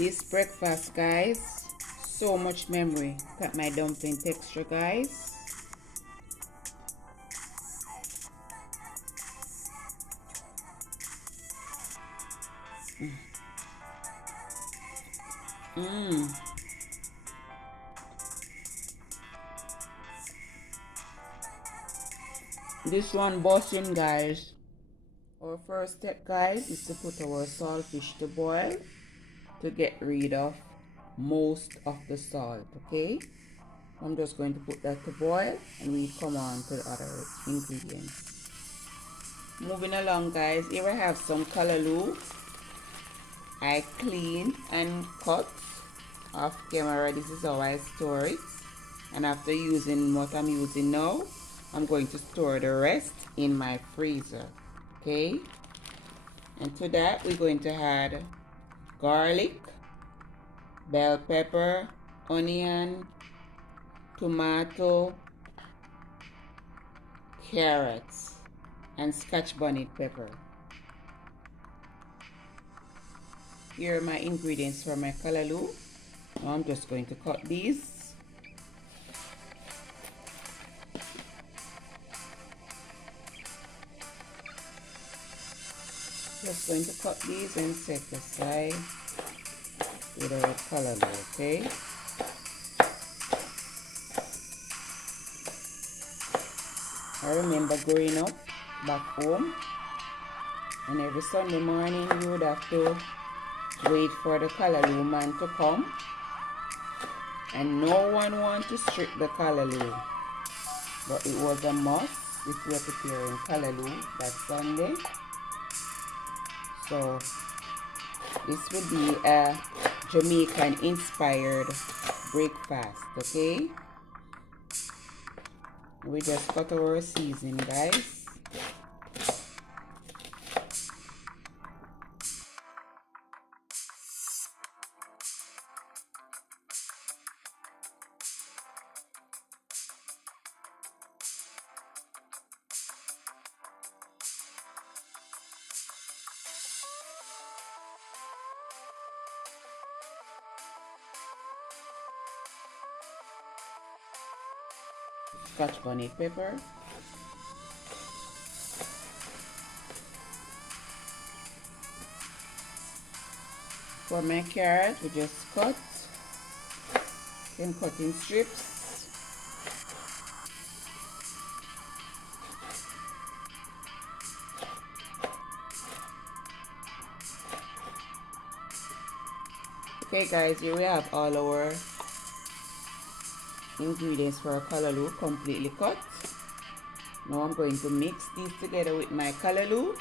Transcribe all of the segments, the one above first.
This breakfast, guys, so much memory. Look at my dumpling texture, guys. This one busting, guys. Our first step, guys, is to put our saltfish to boil to get rid of most of the salt. Okay, I'm just going to put that to boil and we come on to the other ingredients. Moving along, guys, here I have some callaloo. I clean and cut off camera. This is how I store it, and after using what I'm using now, I'm going to store the rest in my freezer. Okay, and to that we're going to add garlic, bell pepper, onion, tomato, carrots, and scotch bonnet pepper. Here are my ingredients for my callaloo. Now I'm just going to cut these. Just going to cut these and set aside with our callaloo, okay? I remember growing up back home, and every Sunday morning you would have to wait for the callaloo man to come, and no one wanted to strip the callaloo, but it was a must if we were preparing callaloo that Sunday. So this would be a Jamaican inspired breakfast, okay? We just cut our seasoning, guys. Scotch bonnet pepper, for my carrot we just cut in strips. Okay, guys, here we have all our ingredients for our callaloo completely cut. Now I'm going to mix these together with my callaloo,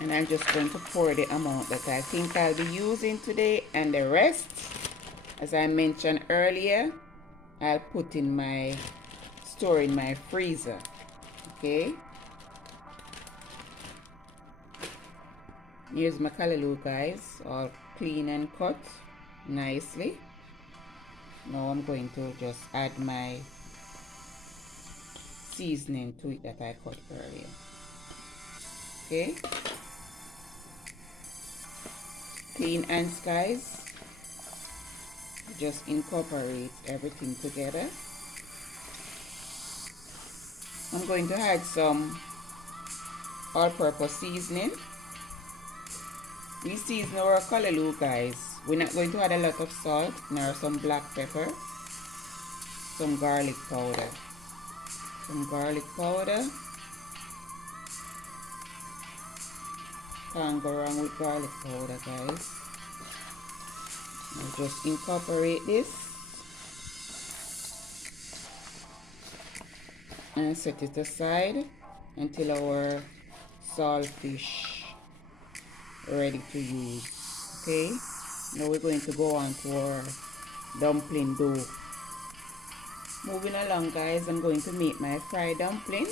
and I'm just going to pour the amount that I think I'll be using today, and the rest, as I mentioned earlier, I'll put in my store in my freezer. Okay, here's my callaloo, guys, all clean and cut nicely. Now I'm going to just add my seasoning to it that I cut earlier. Okay, clean hands, guys. Just incorporate everything together. I'm going to add some all-purpose seasoning. We season our callaloo, guys. We're not going to add a lot of salt, nor some black pepper, some garlic powder. Can't go wrong with garlic powder, guys. I'll just incorporate this and set it aside until our saltfish ready to use. Okay, now we're going to go on to our dumpling dough. Moving along, guys, I'm going to make my fried dumpling,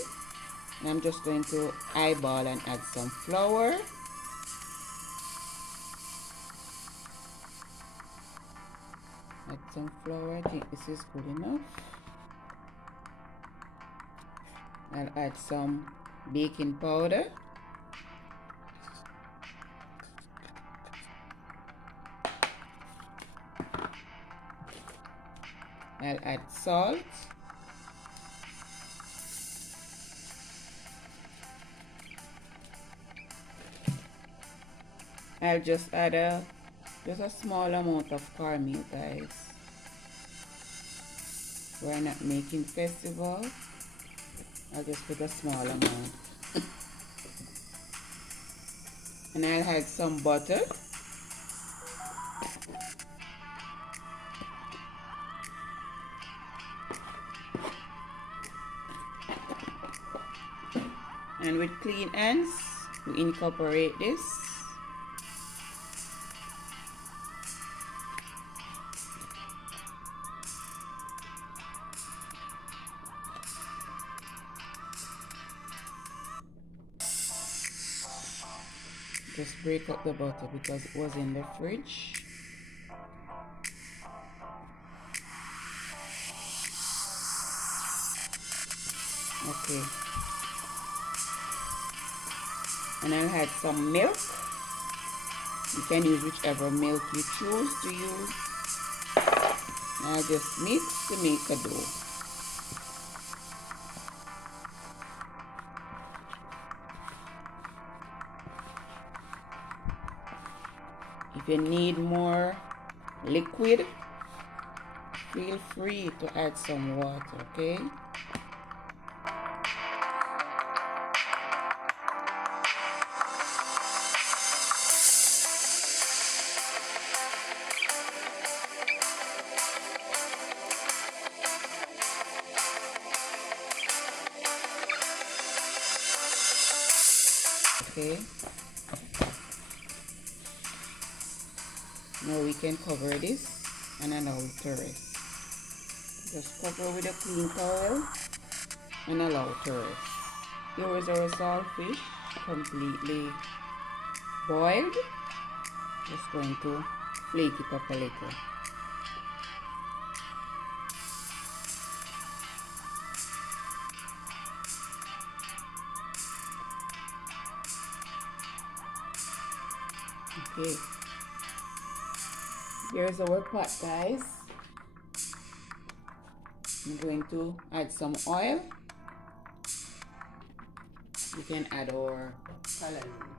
and I'm just going to eyeball and add some flour. Add some flour. I think this is good enough. I'll add some baking powder. I'll add salt. I'll just add a small amount of cornmeal, guys. We're not making festival. I'll just put a small amount. And I'll add some butter. And with clean hands, we incorporate this. Just break up the butter because it was in the fridge. Okay. And I'll add some milk. You can use whichever milk you choose to use. And I'll just mix to make a dough. If you need more liquid, feel free to add some water, okay? Okay. Now we can cover this and allow it to rest. Just cover with a clean towel and allow it to rest. Here is our saltfish, completely boiled. Just going to flake it up a little. Okay. Here's our pot, guys. I'm going to add some oil. We can add our callaloo.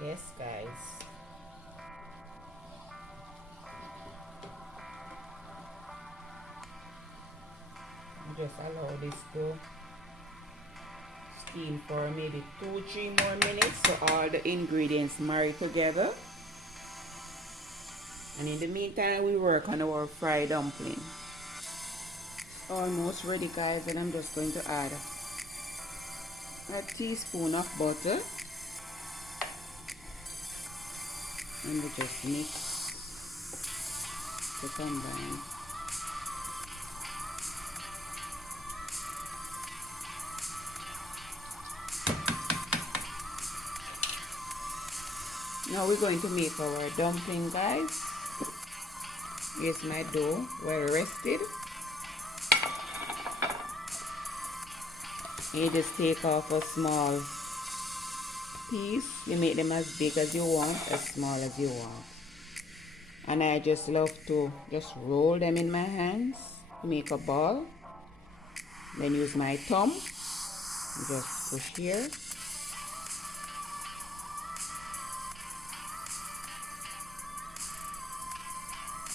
Yes, guys. Just allow this to steam for maybe 2-3 more minutes so all the ingredients marry together. And in the meantime, we work on our fried dumpling. Almost ready, guys, and I'm just going to add a teaspoon of butter. And we just mix to combine. Now we're going to make our dumpling, guys. Here's my dough, well rested. You just take off a small piece. You make them as big as you want, as small as you want. And I just love to just roll them in my hands to make a ball. Then use my thumb, just push here.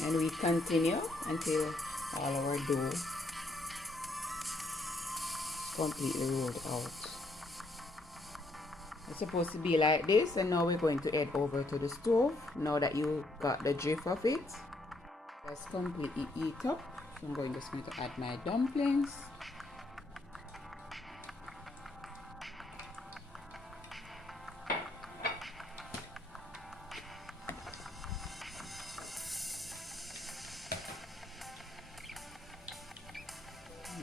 And we continue until all our dough completely rolled out. It's supposed to be like this, and now we're going to head over to the stove. Now that you got the drift of it, let's completely heat up. So I'm just going to add my dumplings.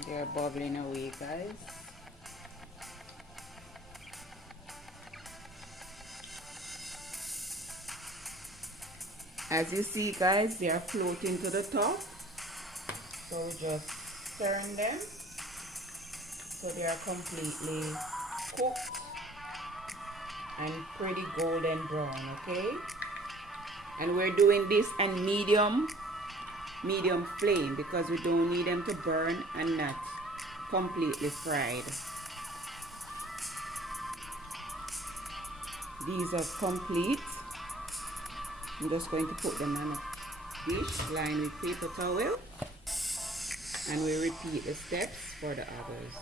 They're bubbling away, guys. As you see, guys, they are floating to the top. So we just turn them so they are completely cooked and pretty golden brown, okay? And we're doing this on medium flame because we don't need them to burn and not completely fried. These are complete. I'm just going to put them on a dish lined with paper towel, and we repeat the steps for the others.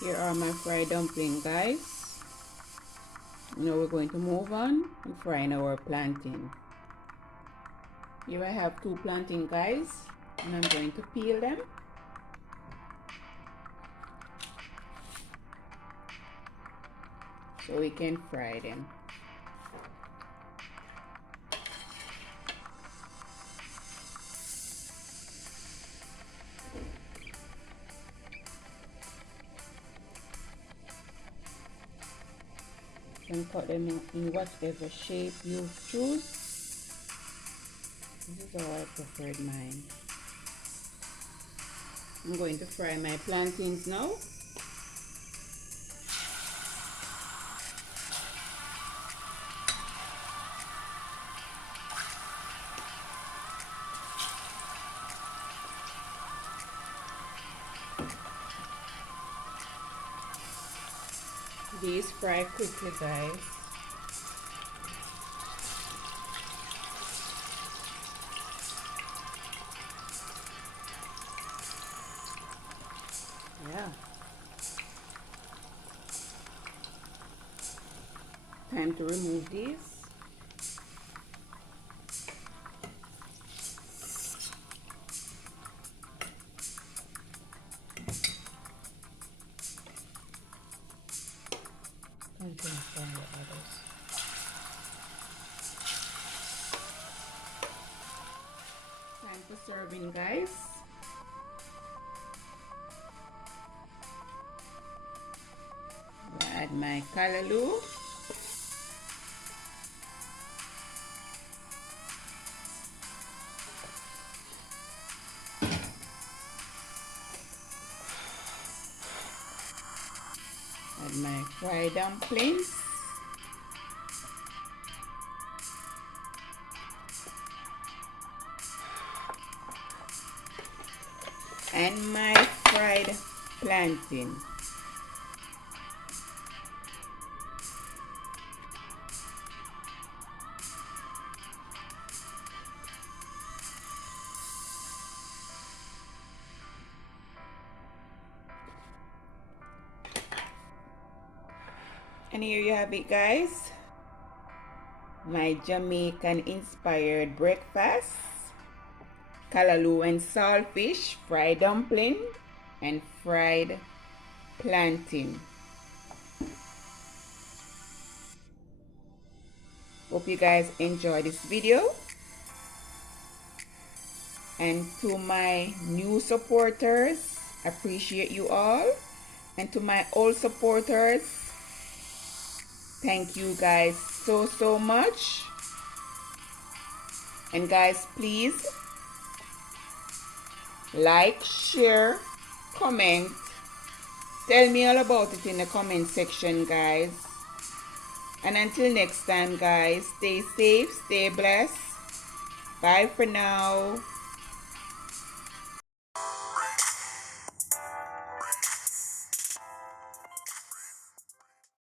Here are my fried dumplings, guys. Now we're going to move on and fry our plantain. Here I have 2 plantain, guys, and I'm going to peel them. So we can fry them. You can cut them in whatever shape you choose. This is how I preferred mine. I'm going to fry my plantains now. These fry quickly, guys. Yeah. Time to remove these. I'm going to fry the others. Time for serving, guys. I'll add my callaloo. Add my fried dumplings. And my fried plantain. And here you have it, guys. My Jamaican inspired breakfast. Callaloo and saltfish, fried dumpling, and fried plantain. Hope you guys enjoy this video. And to my new supporters, appreciate you all. And to my old supporters, thank you guys so much. And guys, please like, share, comment. Tell me all about it in the comment section, guys. And until next time, guys, stay safe, stay blessed. Bye for now.